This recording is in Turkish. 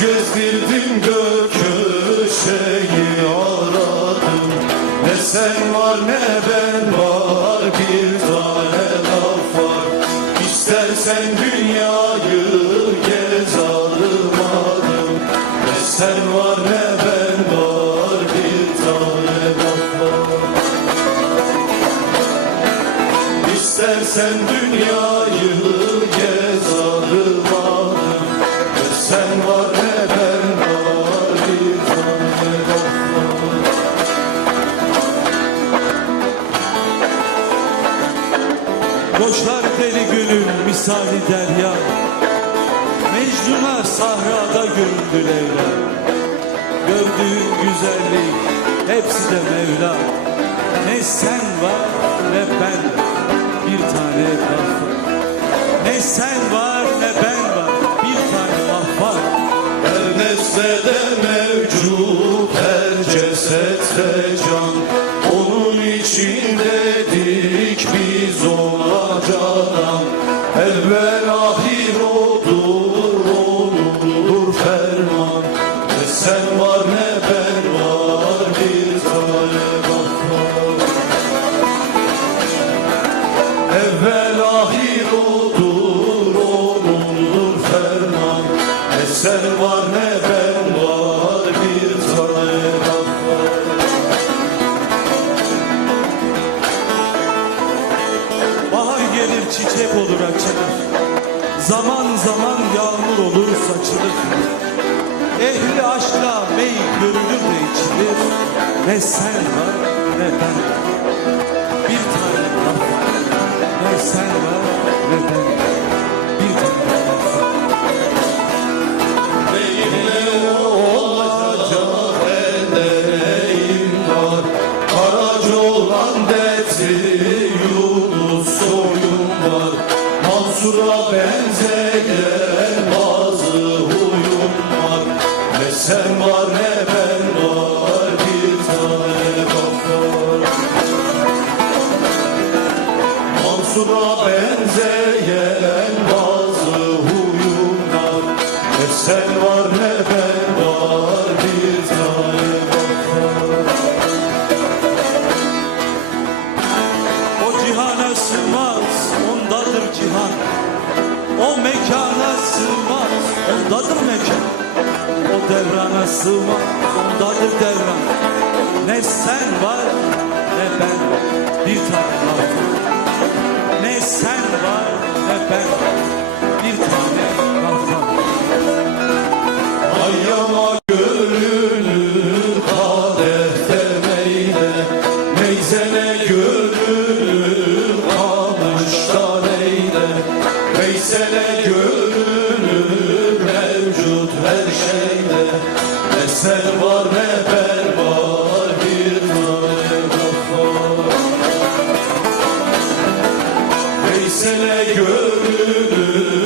Gezdirdim gök köşeyi aradım Ne sen var ne ben var. Bir tane laf var. İstersen dünyayı gez adım adım Ne sen var ne ben var. Bir tane laf var. İstersen dünyayı Boşlar deli gönül misali derya. Mecnun'a sahrada göründü Leyla. Gördüğün güzellik hepsi de Mevla. Ne sen var ne ben bir tane var Ne sen Evvel ahir odur olur ferman. Ne sen var ne ben var bir tane var Evvel ahir odur olur ferman. Ne sen var çiçek olur açılır. Zaman zaman yağmur olur saçılır. Ehli aşkla mey görülür de içilir. Ne sen var ne ben Bir benzeyen bazı huyum var. Sen var ne ben var bir tane kafa Mansur'a benzeyen bazı huyum var. Sen var O mekana sığmaz ondadır mekan. O devrana sığmaz ondadır devran Ne sen var ne ben var. Bir tane eyle Eser var rehber var bir tane kafa Veysel'e görünür